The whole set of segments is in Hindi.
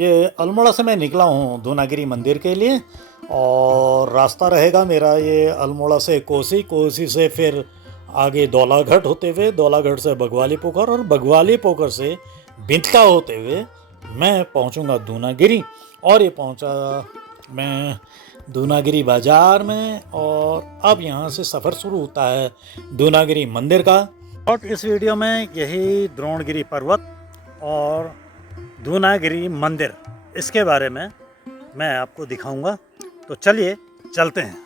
ये अल्मोड़ा से मैं निकला हूँ दूनागिरी मंदिर के लिए। और रास्ता रहेगा मेरा ये अल्मोड़ा से कोसी, कोसी से फिर आगे दौलाघाट होते हुए, दौलाघाट से बगवाली पोखर और बगवाली पोखर से बिंटका होते हुए मैं पहुँचूँगा दूनागिरी। और ये पहुँचा मैं दूनागिरी बाज़ार में। और अब यहाँ से सफ़र शुरू होता है दूनागिरी मंदिर का। और इस वीडियो में यही द्रोणगिरी पर्वत और दूनागिरी मंदिर, इसके बारे में मैं आपको दिखाऊंगा। तो चलिए चलते हैं।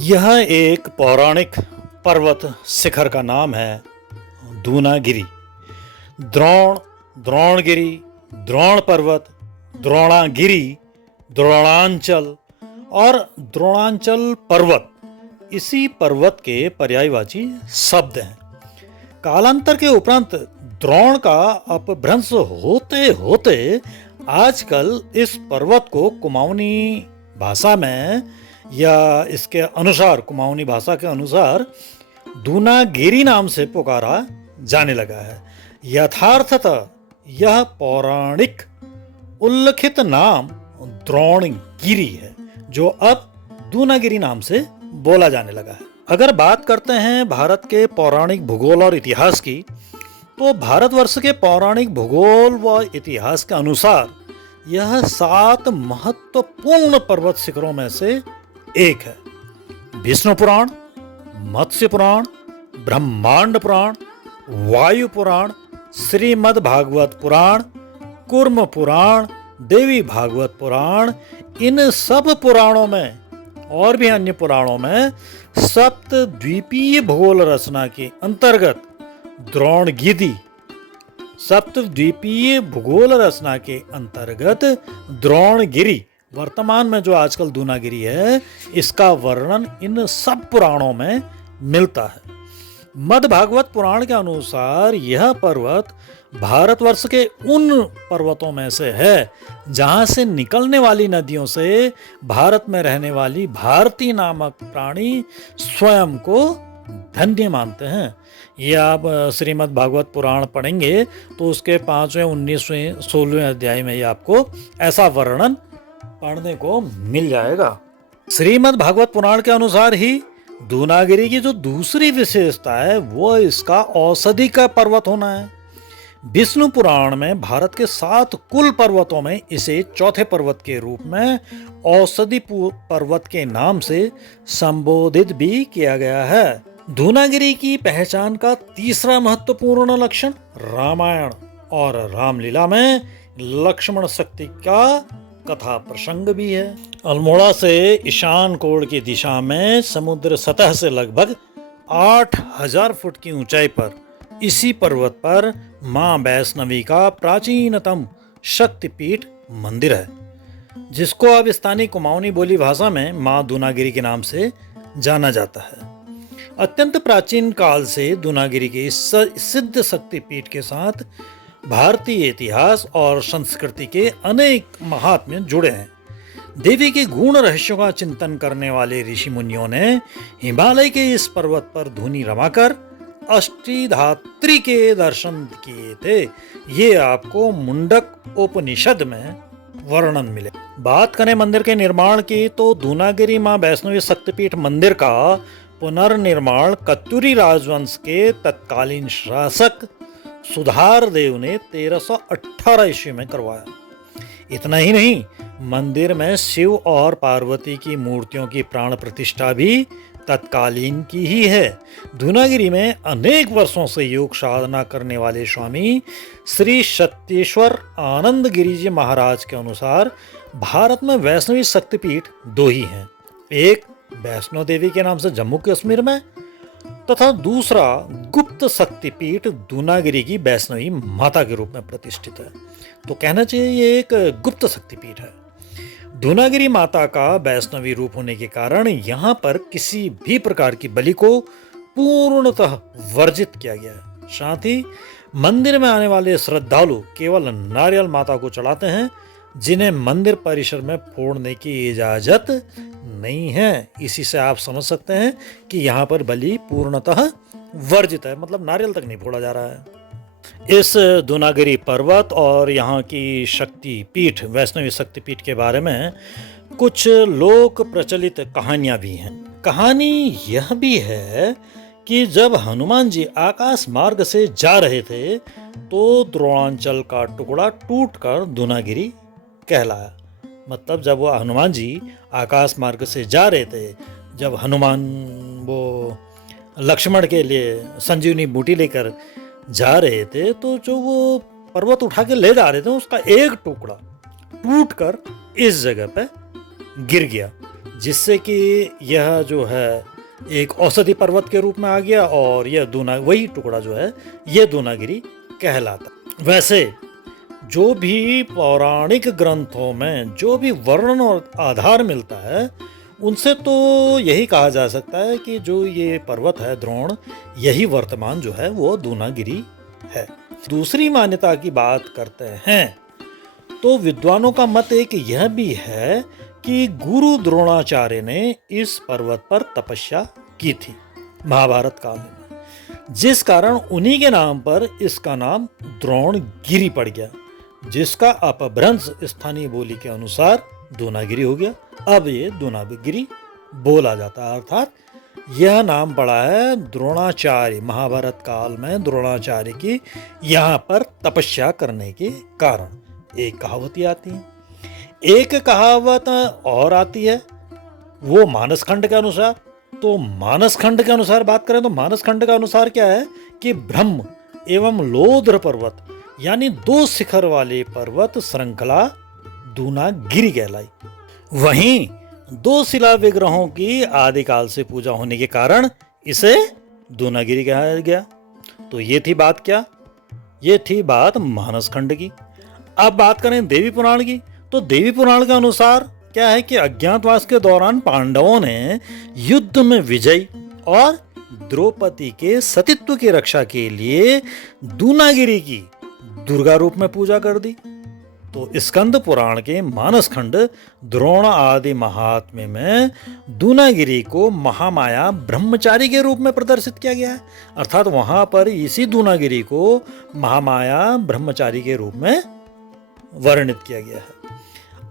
यह एक पौराणिक पर्वत शिखर का नाम है दूनागिरी। द्रोणगिरी, द्रोण पर्वत, द्रोणागिरी, द्रोणांचल और द्रोणांचल पर्वत इसी पर्वत के पर्यायवाची शब्द हैं। कालांतर के उपरांत द्रोण का अपभ्रंश होते होते आजकल इस पर्वत को कुमाऊनी भाषा में या इसके अनुसार, कुमाऊनी भाषा के अनुसार दूनागिरी नाम से पुकारा जाने लगा है। यथार्थतः यह पौराणिक उल्लिखित नाम द्रोणगिरी है, जो अब दूनागिरी नाम से बोला जाने लगा है। अगर बात करते हैं भारत के पौराणिक भूगोल और इतिहास की, तो भारतवर्ष के पौराणिक भूगोल व इतिहास के अनुसार यह 7 महत्वपूर्ण पर्वत शिखरों में से एक है। विष्णु पुराण, मत्स्य पुराण, ब्रह्मांड पुराण, वायु पुराण, श्रीमद् भागवत पुराण, कूर्म पुराण, देवी भागवत पुराण, इन सब पुराणों में और भी अन्य पुराणों में सप्तद्वीपीय भूगोल रचना के अंतर्गत द्रोणगिरी, सप्तद्वीपीय भूगोल रचना के अंतर्गत द्रोणगिरी, वर्तमान में जो आजकल दूनागिरी है, इसका वर्णन इन सब पुराणों में मिलता है। मद् भागवत पुराण के अनुसार यह पर्वत भारतवर्ष के उन पर्वतों में से है जहां से निकलने वाली नदियों से भारत में रहने वाली भारती नामक प्राणी स्वयं को धन्य मानते हैं। ये आप श्रीमद् भागवत पुराण पढ़ेंगे तो उसके 5वें, 19वें, 16वें अध्याय में ये आपको ऐसा वर्णन पढ़ने को मिल जाएगा। श्रीमद् भागवत पुराण के अनुसार ही दूनागिरी की जो दूसरी विशेषता है वो इसका औषधि का पर्वत होना है। विष्णु पुराण में भारत के 7 कुल पर्वतों में इसे चौथे पर्वत के रूप में औषधि पर्वत के नाम से संबोधित भी किया गया है। दूनागिरी की पहचान का तीसरा महत्वपूर्ण लक्षण रामायण और रामलीला में लक्ष्मण शक्ति का कथा प्रसंग भी है। अल्मोड़ा से ईशान कोण की दिशा में समुद्र सतह से लगभग 8000 फुट की ऊंचाई पर इसी पर्वत पर मां वैष्णवी का प्राचीनतम शक्तिपीठ मंदिर है, जिसको अब स्थानीय कुमाऊनी बोली भाषा में मां दूनागिरी के नाम से जाना जाता है। अत्यंत प्राचीन काल से दूनागिरी के इस सिद्ध शक्तिपीठ के साथ भारतीय इतिहास और संस्कृति के अनेक महात्म्य जुड़े हैं। देवी के गुण रहस्यों का चिंतन करने वाले ऋषि मुनियों ने हिमालय के इस पर्वत पर धूनी रमाकर अष्टधात्री के दर्शन किए थे। ये आपको मुंडक उपनिषद में वर्णन मिले। बात करें मंदिर के निर्माण की, तो दूनागिरी मां वैष्णवी शक्तिपीठ मंदिर का पुनर्निर्माण कत्यूरी राजवंश के तत्कालीन शासक सुधार देव ने 1318 ईस्वी में करवाया। इतना ही नहीं, मंदिर में शिव और पार्वती की मूर्तियों की प्राण प्रतिष्ठा भी तत्कालीन की ही है। दूनागिरी में अनेक वर्षों से योग साधना करने वाले स्वामी श्री सत्येश्वर आनंद गिरी जी महाराज के अनुसार भारत में वैष्णवी शक्तिपीठ 2 ही हैं। एक वैष्णो देवी के नाम से जम्मू कश्मीर में, तथा दूसरा गुप्त शक्तिपीठ दूनागिरी की वैष्णवी माता के रूप में प्रतिष्ठित है। तो कहना चाहिए ये एक गुप्त शक्तिपीठ है। दूनागिरी माता का वैष्णवी रूप होने के कारण यहाँ पर किसी भी प्रकार की बलि को पूर्णतः वर्जित किया गया है। साथ ही मंदिर में आने वाले श्रद्धालु केवल नारियल माता को चढ़ाते हैं, जिन्हें मंदिर परिसर में फोड़ने की इजाजत नहीं है। इसी से आप समझ सकते हैं कि यहाँ पर बलि पूर्णतः वर्जित है, मतलब नारियल तक नहीं फोड़ा जा रहा है। इस दूनागिरी पर्वत और यहाँ की शक्ति पीठ, वैष्णवी शक्ति पीठ के बारे में कुछ लोक प्रचलित कहानियां भी हैं। कहानी यह भी है कि जब हनुमान जी आकाश मार्ग से जा रहे थे तो द्रोणांचल का टुकड़ा टूटकर दूनागिरी कहलाया। मतलब जब वो हनुमान जी आकाश मार्ग से जा रहे थे, जब हनुमान वो लक्ष्मण के लिए संजीवनी बूटी लेकर जा रहे थे, तो जो वो पर्वत उठा के ले जा रहे थे उसका एक टुकड़ा टूटकर इस जगह पे गिर गया, जिससे कि यह जो है एक औषधि पर्वत के रूप में आ गया और यह वही टुकड़ा जो है यह दूनागिरी कहलाता। वैसे जो भी पौराणिक ग्रंथों में जो भी वर्णन और आधार मिलता है उनसे तो यही कहा जा सकता है कि जो ये पर्वत है द्रोण, यही वर्तमान जो है वो दूनागिरी है। दूसरी मान्यता की बात करते हैं तो विद्वानों का मत एक यह भी है कि गुरु द्रोणाचार्य ने इस पर्वत पर तपस्या की थी महाभारत काल में, जिस कारण उन्हीं के नाम पर इसका नाम द्रोणगिरी पड़ गया, जिसका अपभ्रंश स्थानीय बोली के अनुसार दूनागिरी हो गया। अब ये दूनागिरी बोला जाता है, अर्थात यह नाम पड़ा है द्रोणाचार्य, महाभारत काल में द्रोणाचार्य की यहाँ पर तपस्या करने के कारण। एक कहावत ही आती है, एक कहावत और आती है वो मानस खंड के अनुसार। तो मानस खंड के अनुसार बात करें तो मानस खंड का अनुसार क्या है कि ब्रह्म एवं लोध्र पर्वत यानी दो शिखर वाले पर्वत श्रृंखला दूनागिरी कहलाई। वहीं दो शिला विग्रहों की आदिकाल से पूजा होने के कारण इसे दूनागिरी कहा गया। तो ये थी बात क्या, ये थी बात मानस खंड की। अब बात करें देवी पुराण की, तो देवी पुराण के अनुसार क्या है कि अज्ञातवास के दौरान पांडवों ने युद्ध में विजय और द्रौपदी के सतीत्व की रक्षा के लिए दूनागिरी की दुर्गा रूप में पूजा कर दी। तो स्कंद पुराण के मानस खंड द्रोण आदि महात्म्य में दूनागिरी को महामाया ब्रह्मचारी के रूप में प्रदर्शित किया गया है, अर्थात वहां पर इसी दूनागिरी को महामाया ब्रह्मचारी के रूप में वर्णित किया गया है।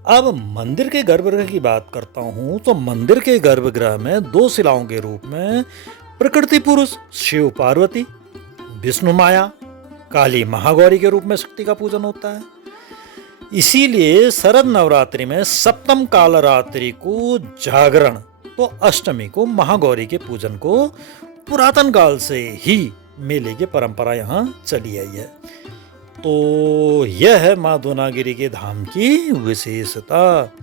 अब मंदिर के गर्भगृह की बात करता हूं तो मंदिर के गर्भगृह में दो शिलाओं के रूप में प्रकृति पुरुष शिव पार्वती, विष्णु माया, काली महागौरी के रूप में शक्ति का पूजन होता है। इसीलिए शरद नवरात्रि में सप्तम काल रात्रि को जागरण तो अष्टमी को महागौरी के पूजन को पुरातन काल से ही मेले की परंपरा यहाँ चली आई है। तो यह है माँ दूनागिरी के धाम की विशेषता।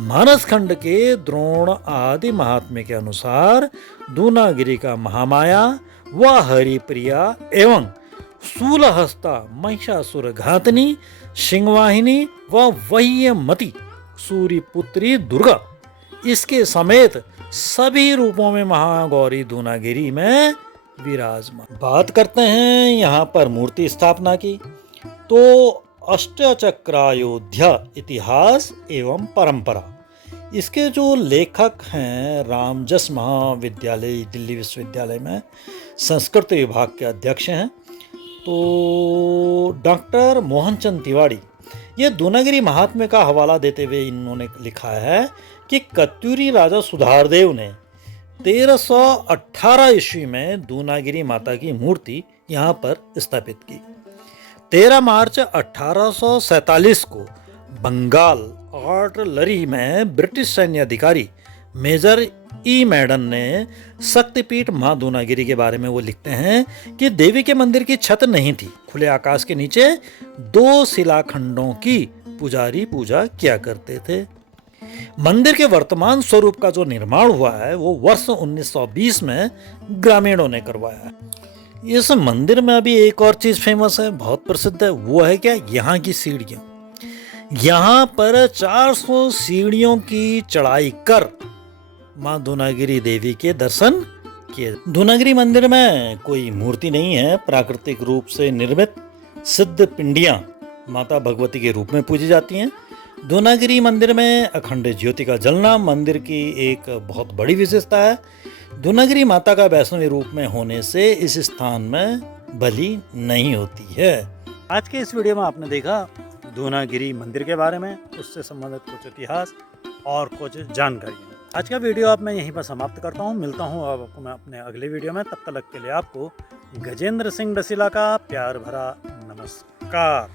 मानस खंड के द्रोण आदि महात्म्य के अनुसार दूनागिरी का महामाया व हरिप्रिया एवं शूलहस्ता महिषासुर घातनी सिंहवाहिनी व वह्यमती सूर्यपुत्री दुर्गा इसके समेत सभी रूपों में महागौरी दूनागिरी में विराजमान। बात करते हैं यहाँ पर मूर्ति स्थापना की, तो अष्टचक्रायोध्या इतिहास एवं परंपरा, इसके जो लेखक हैं रामजस महाविद्यालय दिल्ली विश्वविद्यालय में संस्कृत विभाग के अध्यक्ष हैं तो डॉक्टर मोहनचंद तिवारी। ये दूनागिरी महात्म्य का हवाला देते हुए इन्होंने लिखा है कि कत्यूरी राजा सुधारदेव ने 1318 ईस्वी में दूनागिरी माता की मूर्ति यहाँ पर स्थापित की। 13 मार्च 1847 को बंगाल आर्टिलरी में ब्रिटिश सैन्य अधिकारी मेजर ई मैडन ने शक्तिपीठ मां दूनागिरी के बारे में वो लिखते हैं कि देवी के मंदिर की छत नहीं थी, खुले आकाश के नीचे दो शिलाखंडों की पुजारी पूजा किया करते थे। मंदिर के वर्तमान स्वरूप का जो निर्माण हुआ है वो वर्ष 1920 में ग्रामीणों ने करवाया है। इस मंदिर में अभी एक और चीज फेमस है, बहुत प्रसिद्ध है, वो है क्या, यहाँ की सीढ़ियां। यहाँ पर 400 सीढ़ियों की चढ़ाई कर माँ दूनागिरी देवी के दर्शन किए। दूनागिरी मंदिर में कोई मूर्ति नहीं है, प्राकृतिक रूप से निर्मित सिद्ध पिंडियां माता भगवती के रूप में पूजी जाती हैं। दूनागिरी मंदिर में अखंड ज्योति का जलना मंदिर की एक बहुत बड़ी विशेषता है। दूनागिरी माता का वैष्णवी रूप में होने से इस स्थान में भली नहीं होती है। आज के इस वीडियो में आपने देखा दूनागिरी मंदिर के बारे में, उससे संबंधित कुछ इतिहास और कुछ जानकारी। आज का वीडियो अब मैं यहीं पर समाप्त करता हूँ। मिलता हूँ अब आपको मैं अपने अगले वीडियो में। तब तक के लिए आपको गजेंद्र सिंह डसीला का प्यार भरा नमस्कार।